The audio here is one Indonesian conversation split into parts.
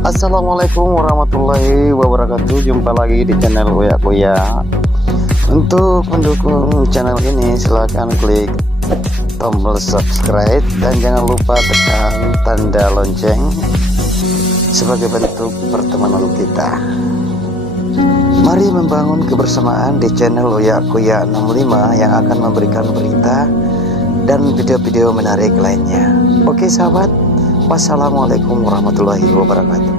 Assalamualaikum warahmatullahi wabarakatuh. Jumpa lagi di channel Uya Kuya. Untuk mendukung channel ini silahkan klik tombol subscribe dan jangan lupa tekan tanda lonceng sebagai bentuk pertemanan kita. Mari membangun kebersamaan di channel Uya Kuya 65 yang akan memberikan berita dan video-video menarik lainnya. Oke sahabat, wassalamualaikum warahmatullahi wabarakatuh.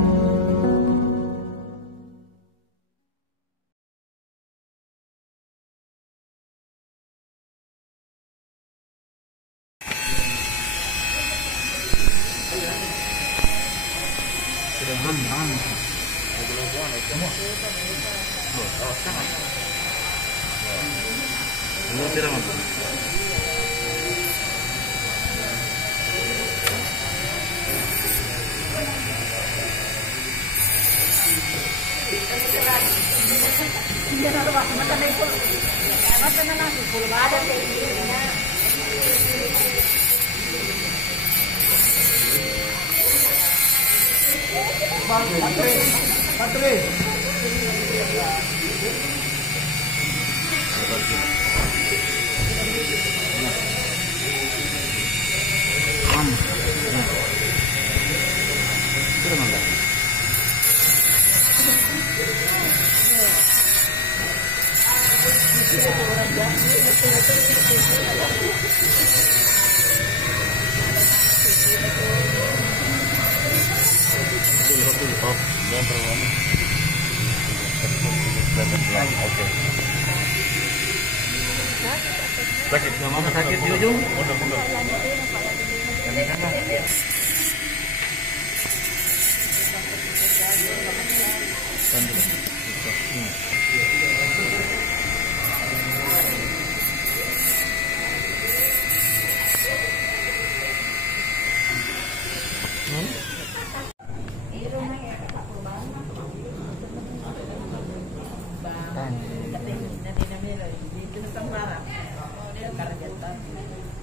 Sakit, nggak mau sakit di ujung. Udah.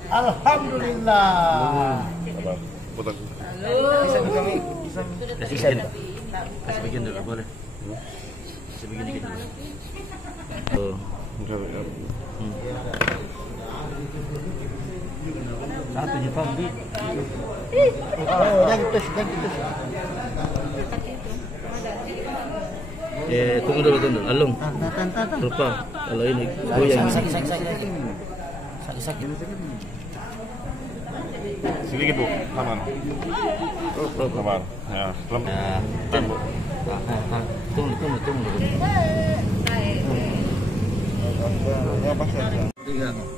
Alhamdulillah. Kasih bikin dulu, boleh. Kasih bikin dikit dulu. Tuh. Satu Jepang di. Jangan tus. Tunggu dulu. Alung. Lupa. Kalau ini goyang. Sakit. Sedikit Bu, aman. Aman. Ya, belum. Tunggu. Ya, pas saja. 3.